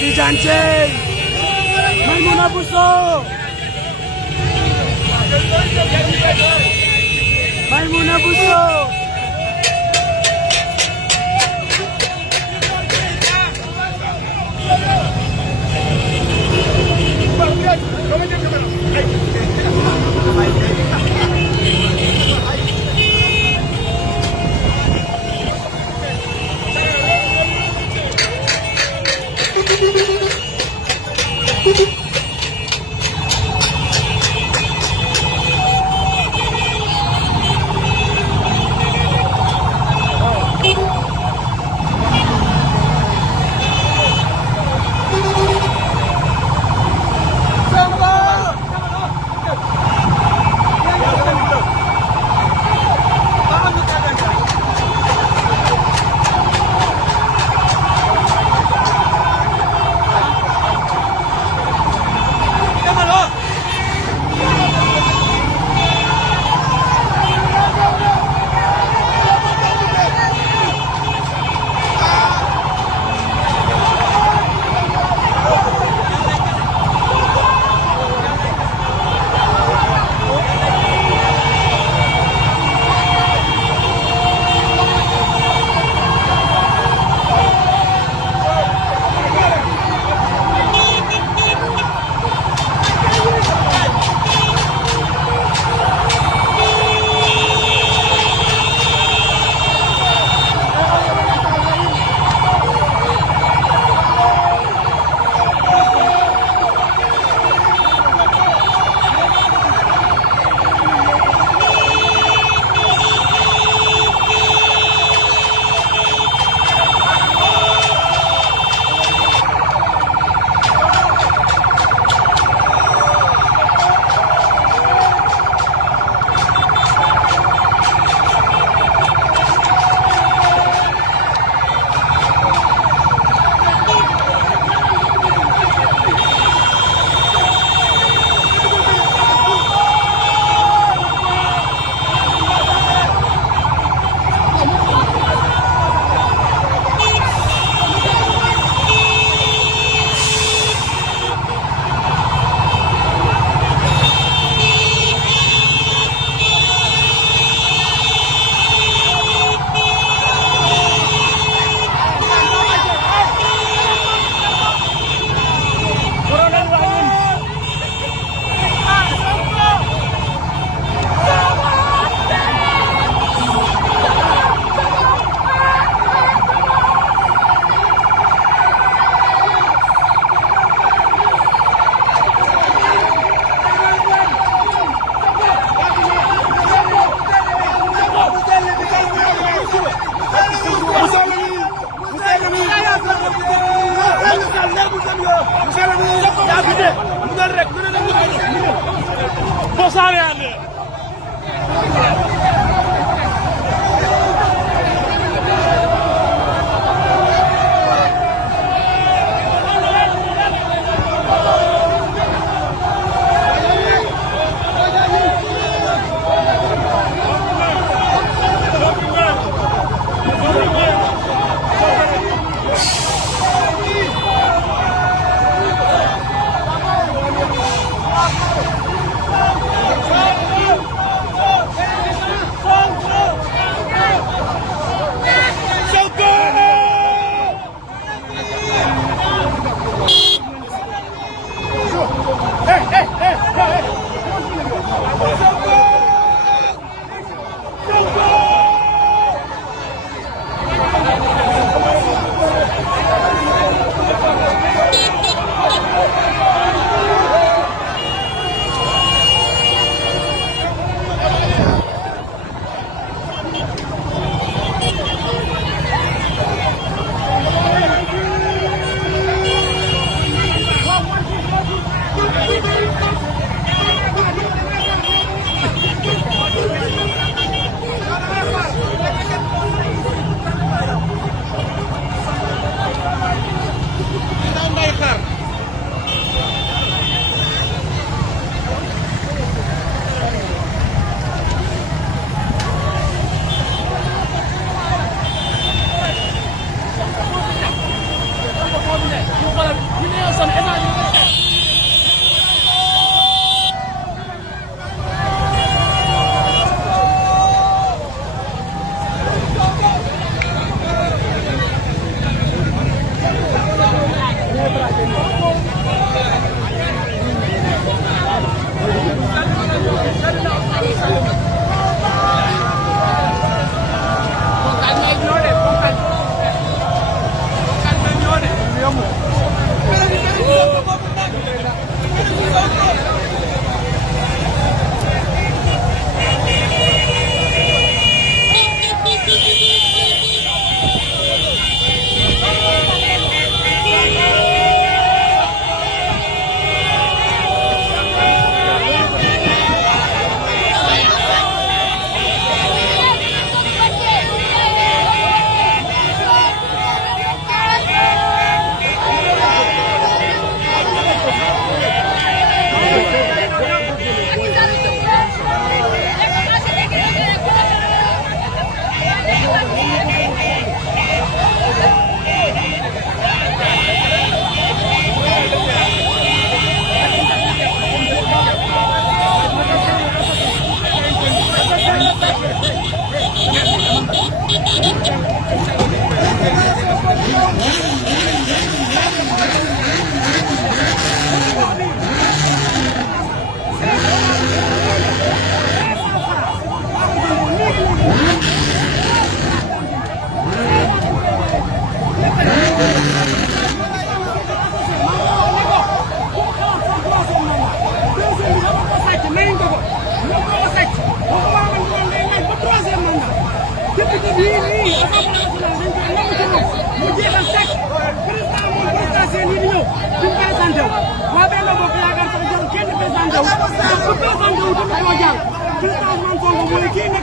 Tidiane Dièye Maïmouna Bousso Maïmouna Bousso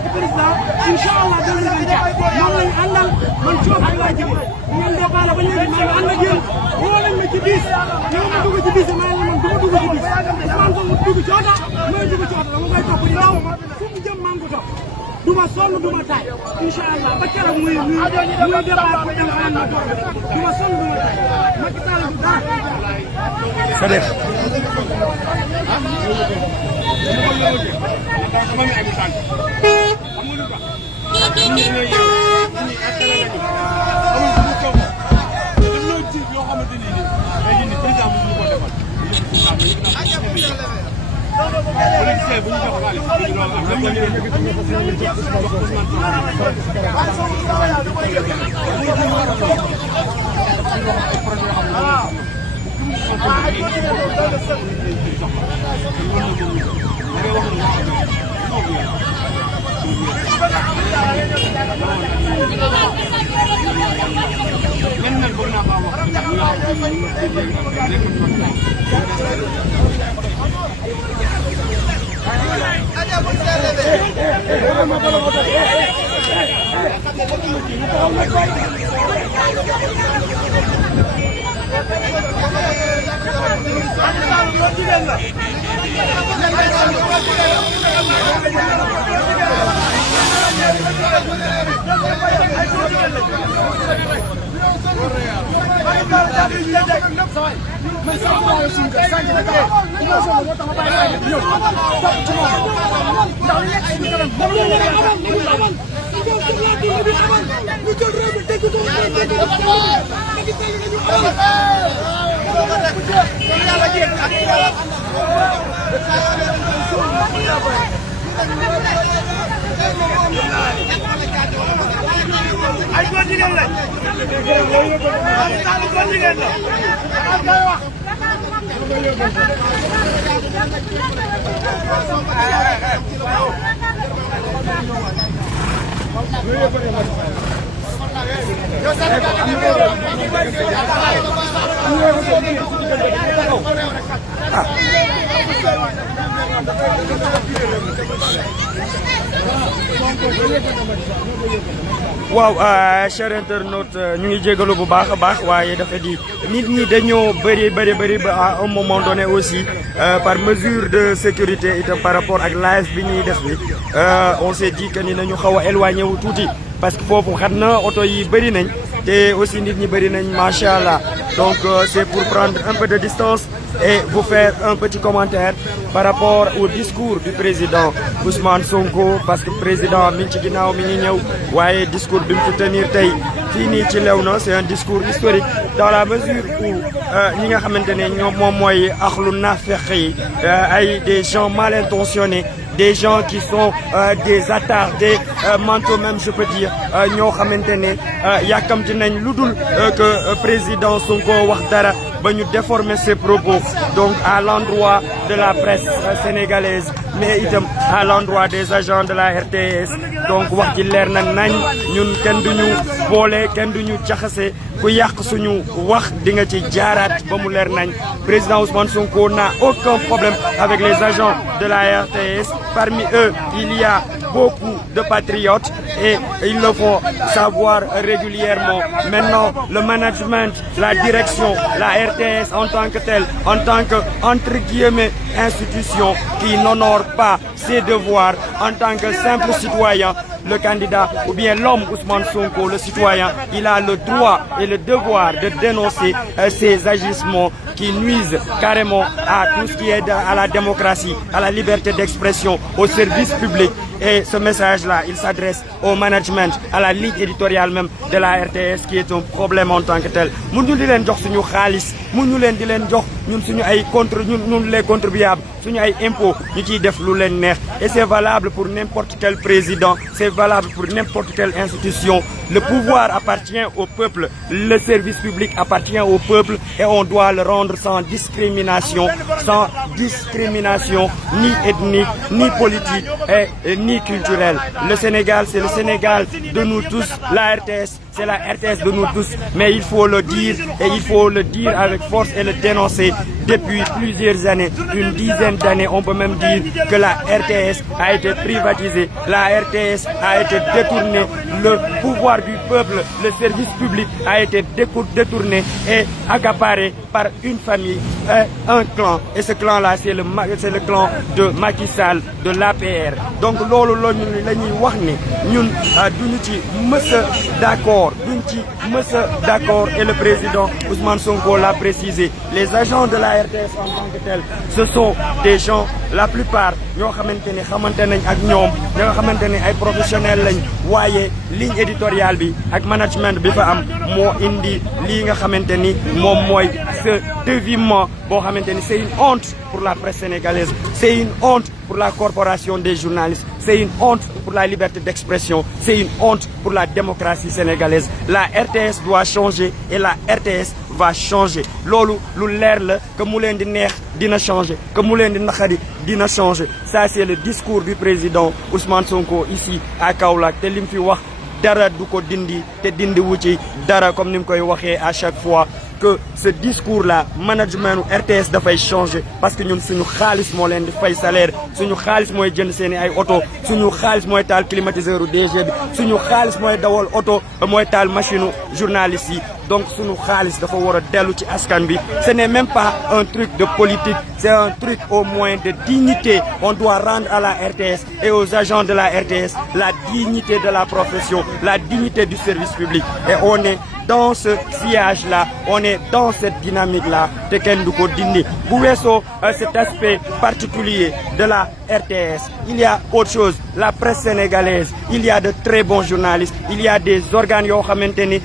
Inshallah 2024 moom lañ àndal man coof ak waa Jigéen ngeen départ ba léegi maa ngi ànd ak yéen woo leen ma ci bis ñëw ma dugg ci bis maa ngi man du ma dugg ci bis Ousmane Sonko dugg ci oto mooy dugg ci oto dama koy topp di daw fu mu jëm maa ngi ko topp du ma sonn du ma taay inshallah ba keroog muy départ pour dem xanaan ma toog du ma sonn du ma taay Macky Sall du dara Sadef waaw chers internautes ñu ngi jégalu bu baax a baax waaye dafa di nit ñi dañoo bëri ba à un moment donné aussi par mesure de sécurité itam par rapport ak live bi ñuy def bi on s'est dit que ni nañu xaw a éloigné wu tuuti parce que foofu xat na oto yi bëri nañ te aussi nit ñi bëri nañ macha allah donc c'est pour prendre un peu de distance et vous faire un petit commentaire par rapport au discours du président Ousmane Sonko parce que président mi ngi ci ginnaaw mi ngi ñëw waaye discours bi mu fi tenir tey fii nii ci Léona c'est un discours historique dans la mesure où ñi nga xamante ne ñoom moom mooy axlu naafeq yi ay des gens mal intentionnés des gens qui sont des attardés mentaux même je peux dire ñoo xamante ne yàkkamti nañ lu dul que président Sonko wax dara ba ñu déformer ses propos donc à l'endroit de la presse sénégalaise mais itam à l'endroit des agents de la RTS donc wax ji leer na nañ ñun kenn duñu boole kenn duñu jaxase ku yàq suñu wax di nga ci jaaraat ba mu leer nañ président Ousmane Sonko n'a aucun problème avec les agents de la RTS parmi eux il y a beaucoup de patriotes et ils le font savoir régulièrement. Maintenant, le management, la direction, la RTS en tant que telle, en tant que, entre guillemets, institution qui n'honore pas ses devoirs en tant que simple citoyen, le candidat ou bien l'homme Ousmane Sonko, le citoyen, il a le droit et le devoir de dénoncer ces agissements qui nuisent carrément à tout ce qui est à la démocratie, à la liberté d'expression, au service public. Et ce message-là, il s'adresse au management, à la ligne éditoriale même de la RTS, qui est un problème en tant que tel. Nous nous disons nous les contribuables, nous ay impôts, nous qui def lu len neex. Et c'est valable pour n'importe quel président, c'est valable pour n'importe quelle institution. Le pouvoir appartient au peuple, le service public appartient au peuple et on doit le rendre sans discrimination ni ethnique, ni politique et ni culturelle. Le Sénégal, c'est le Sénégal de nous tous. La RTS, c'est la RTS de nous tous. Mais il faut le dire et il faut le dire avec force et le dénoncer depuis plusieurs années, une dizaine d'années. On peut même dire que la RTS a été privatisée, la RTS a été détournée, le pouvoir du peuple, le service public a été détourné et accaparé par une famille, un clan. Et ce clan-là, c'est le clan de Macky Sall, de l'APR. Donc, lolo la ñuy wax ni ñun duñu ci mësa d'accord, et le président Ousmane Sonko l'a précisé. Les agents de la RTS en tant que tels, ce sont des gens, la plupart ñoo xamante nañ ak ñoom ñoo xamante ne ay professionnels lañ waaye ligne éditoriale bi ak management bi fa am moo indi lii nga xamante ni moom mooy ce déviement boo xamante ni c'est une honte pour la presse sénégalaise, c'est une honte pour la corporation des journalistes, c'est une honte pour la liberté d'expression, c'est une honte pour la démocratie sénégalaise. La RTS doit changer et la RTS va changer. Lolu lu leer la que mu leen di neex dina changer, que mu leen di naxari dina changer. Ça c'est le discours du président Ousmane Sonko ici à Kaolack te lim fi wax dara du ko dindi te dindi wu ci dara comme ni mu koy waxee à chaque fois. Que ce discours-là, management RTS dafay changer parce que ñun suñu xaalis moo leen di fay salaire, suñu xaalis mooy jënd seeni ay oto, suñu xaalis mooy taal climatiseur u DG bi, suñu xaalis mooy dawal oto, mooy taal machine journaliste yi. Donc suñu xaalis dafa war a dellu ci askan bi. Ce n'est même pas un truc de politique, c'est un truc au moins de dignité. On doit rendre à la RTS et aux agents de la RTS la dignité de la profession, la dignité du service public. Et on est dans ce sillage-là, on est dans cette dynamique-là, de Ken Duko Dindi. Vous voyez cet aspect particulier de la RTS. Il y a autre chose, la presse sénégalaise, il y a de très bons journalistes, il y a des organes qui ont maintenu,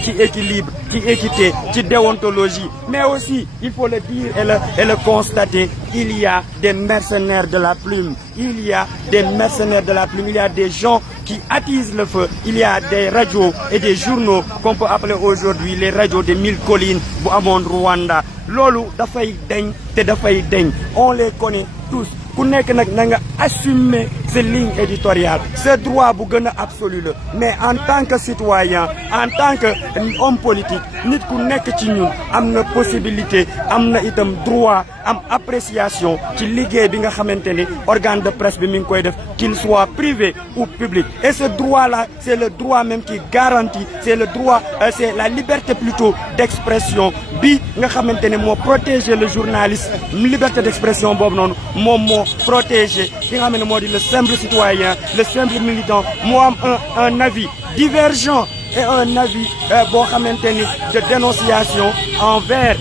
qui équilibre, qui équité, qui déontologie. Mais aussi, il faut le dire et le constater, il y a des mercenaires de la plume. Il y a des mercenaires de la plume, il y a des gens qui attisent le feu. Il y a des radios et des journaux qu'on peut appeler aujourd'hui les radios des 1000 collines bu amoon Rwanda. Lolu dafay deñ te dafay deñ. On les connaît tous. Ku nekk nag na nga assumer ces lignes éditoriales. Ce droit bu gën a absolu la. Mais en tant que citoyen, en tant que homme politique, nit ku nekk ci ñun am na possibilité, am na itam droit, am appréciation ci liggéey bi nga xamante ni organe de presse bi mi ngi koy def, qu'il soit privé ou public. Et ce droit-là, c'est le droit même qui garantit, c'est le droit, c'est la liberté plutôt d'expression bi nga xamante ne moo protéger le journaliste. Liberté d'expression boobu noonu moom moo protéger ki nga xam ne moo di le simple citoyen, le simple militant, moo am un avis divergent et un avis boo xamante ni de dénonciation envers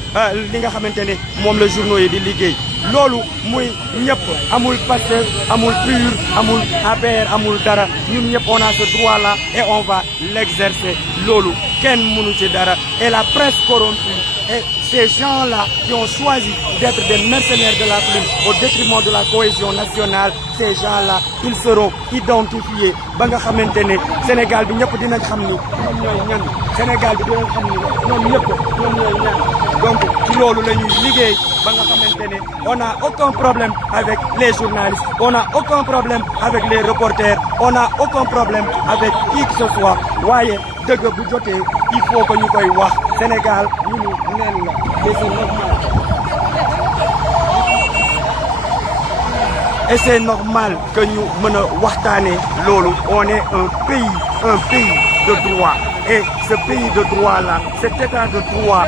li nga xamante ne moom le journaux yi di liggéey. Lolu muy ñëpp amul Pastef amul PUR amul APR amul dara ñun ñëpp on a ce droit là et on va l'exercer. Lolu kenn mënu ci dara. Et la presse corrompue et ces gens-là qui ont choisi d'être des mercenaires de la plume au détriment de la cohésion nationale, ces gens-là, ils seront identifiés. Ba nga xamante ne Sénégal bi ñëpp dinañ xam ni ñoom ñooy ñan. Sénégal bi dinañ xam ni ñoom ñëpp ñoom ñooy ñan. Donc ci loolu la ñuy liggéey ba nga xamante ne on n'a aucun problème avec les journalistes, on n'a aucun problème avec les reporters, on n'a aucun problème avec qui que ce soit. Waaye dëgg bu jotee il faut que ñu koy wax. Sénégal ñu neen la et c'est normal. Et c'est normal que ñu mën a waxtaanee loolu. On est un pays de droit. Et ce pays de droit-là, cet état de droit,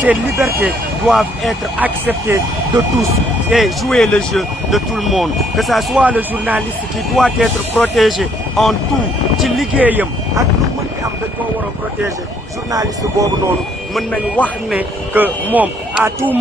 ces libertés doivent être acceptées de tous. et jouer le jeu de tout le monde. Que ça soit le journaliste qui doit être protégé en tout ci liggéeyam ak lu mën di am dañ koo war a protéger journaliste boobu noonu mën nañ wax ne que moom à tout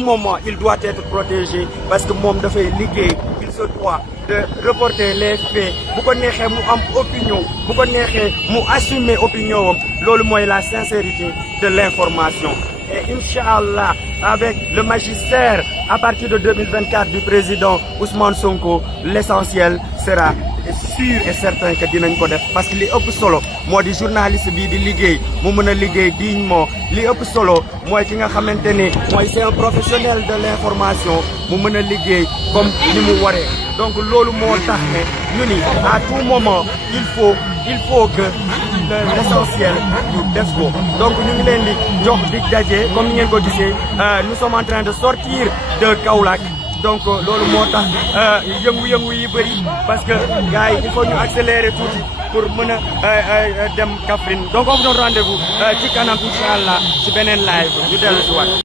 moment il doit être protégé parce que moom dafay liggéey il se doit de reporter les faits bu ko neexee mu am opinion bu ko neexee mu assumer opinion am loolu mooy la sincérité de l'information. Et Inch'Allah, avec le magistère à partir de 2024 du président Ousmane Sonko, l'essentiel sera sûr et certain que dinañ ko def parce que li ëpp solo moo di journaliste bii di liggéey mu mën a liggéey dignement li ëpp solo mooy ki nga xamante ne mooy c'est un professionnel de l'information mu mën a liggéey comme ni mu waree. Donc loolu moo tax ne ñu ni à tout moment il faut que l'essentiel ñu def ko. Donc ñu ngi leen di jox dig daje comme ni ngeen ko gisee nous sommes en train de sortir de Kaolack. Donc loolu moo tax yëngu-yëngu yi bëri parce que gars yi il faut ñu accélérer tuuti pour mën a dem Kaffrine. Donc on vous donne rendez-vous ci kanam incha allah ci beneen live ñu dellu si waat.